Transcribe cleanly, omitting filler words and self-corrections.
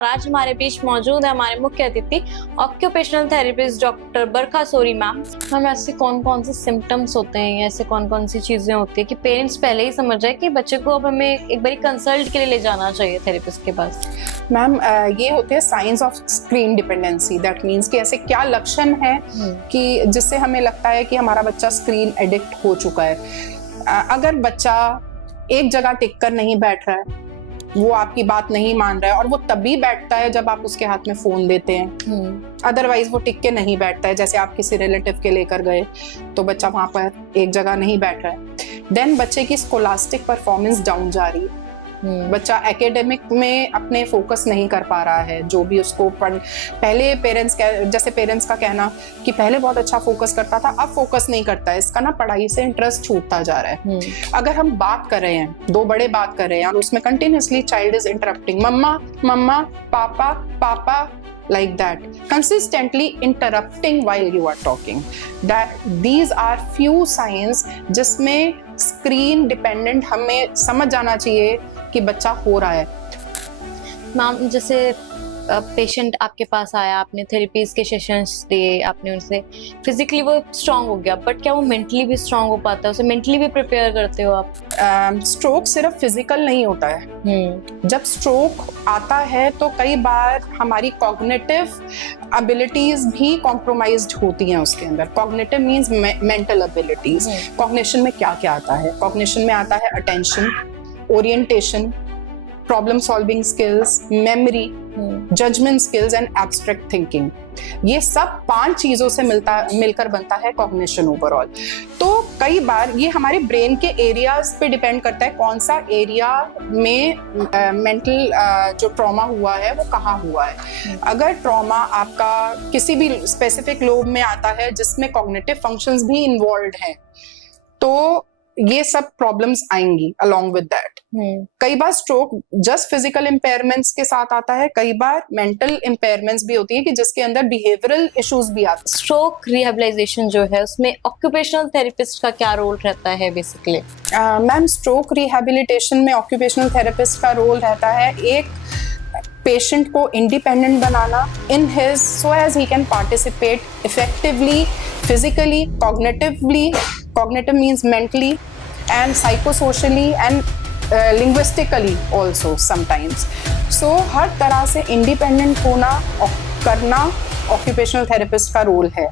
आज हमारे बीच मौजूद है हमारे मुख्य अतिथि ऑक्यूपेशनल थेरेपिस्ट डॉक्टर बरखा सोरी मैम। हम ऐसे कौन कौन से सिम्टम्स होते हैं, ऐसे कौन कौन सी चीजें होती है कि पेरेंट्स पहले ही समझ जाए कि बच्चे को अब हमें एक बारी कंसल्ट के लिए ले जाना चाहिए थेरेपिस्ट के पास? मैम ये होते हैं science of screen dependency. That means कि ऐसे क्या लक्षण है कि जिससे हमें लगता है कि हमारा बच्चा स्क्रीन एडिक्ट हो चुका है। अगर बच्चा एक जगह टिक कर नहीं बैठ रहा है, वो आपकी बात नहीं मान रहा है, और वो तभी बैठता है जब आप उसके हाथ में फोन देते हैं, अदरवाइज वो टिक के नहीं बैठता है। जैसे आप किसी रिलेटिव के लेकर गए तो बच्चा वहां पर एक जगह नहीं बैठ रहा है, देन बच्चे की स्कोलास्टिक परफॉर्मेंस डाउन जा रही है। बच्चा एकेडमिक में अपने फोकस नहीं कर पा रहा है। जो भी उसको पहले पेरेंट्स का कहना कि पहले बहुत अच्छा फोकस करता था, अब फोकस नहीं करता है, इसका ना पढ़ाई से इंटरेस्ट छूटता जा रहा है। अगर हम बात कर रहे हैं, दो बड़े बात कर रहे हैं और उसमें कंटिन्यूअसली चाइल्ड इज इंटरप्टिंग, मम्मा मम्मा, पापा पापा, like that, consistently interrupting while you are talking, these are few signs जिसमें स्क्रीन डिपेंडेंट हमें समझ जाना चाहिए कि बच्चा हो रहा है। मैम, जैसे पेशेंट आपके पास आया, आपने थेरेपीज के सेशंस दिए, आपने उनसे फिजिकली वो स्ट्रांग हो गया, बट क्या वो मेंटली भी स्ट्रांग हो पाता है? उसे मेंटली भी प्रिपेयर करते हो आप? स्ट्रोक सिर्फ फिजिकल नहीं होता है। जब स्ट्रोक आता है तो कई बार हमारी कॉग्निटिव एबिलिटीज भी कॉम्प्रोमाइज्ड होती हैं उसके अंदर। Cognitive means mental abilities. Cognition में क्या क्या आता है? कॉग्निशन में आता है attention, orientation, problem solving skills, memory, judgement skills and abstract thinking. ये सब 5 चीजों से मिलकर बनता है कॉग्निशन ओवरऑल। तो कई बार ये हमारे ब्रेन के एरियाज पे डिपेंड करता है, कौन सा एरिया में मेंटल जो ट्रॉमा हुआ है वो कहाँ हुआ है। अगर ट्रॉमा आपका किसी भी स्पेसिफिक लोब में आता है जिसमें कॉग्निटिव फंक्शंस भी इन्वॉल्व हैं, तो ये सब प्रॉब्लम्स आएंगी अलोंग विद दैट। कई बार स्ट्रोक जस्ट फिजिकल इम्पेयरमेंट्स के साथ आता है, कई बार मेंटल इम्पेयरमेंट्स भी होती है कि जिसके अंदर बिहेवियरल इश्यूज भी आते हैं। स्ट्रोक रिहेबिलिटेशन जो है उसमें ऑक्यूपेशनल थेरेपिस्ट का क्या रोल रहता है बेसिकली? मैम, स्ट्रोक रिहेबिलिटेशन में ऑक्यूपेशनल थेरेपिस्ट का रोल रहता है एक पेशेंट को इंडिपेंडेंट बनाना in his so as he can participate effectively physically, cognitively, cognitive means mentally and psychosocially and linguistically also sometimes. So हर तरह से इंडिपेंडेंट होना करना ऑक्यूपेशनल थेरेपिस्ट का रोल है।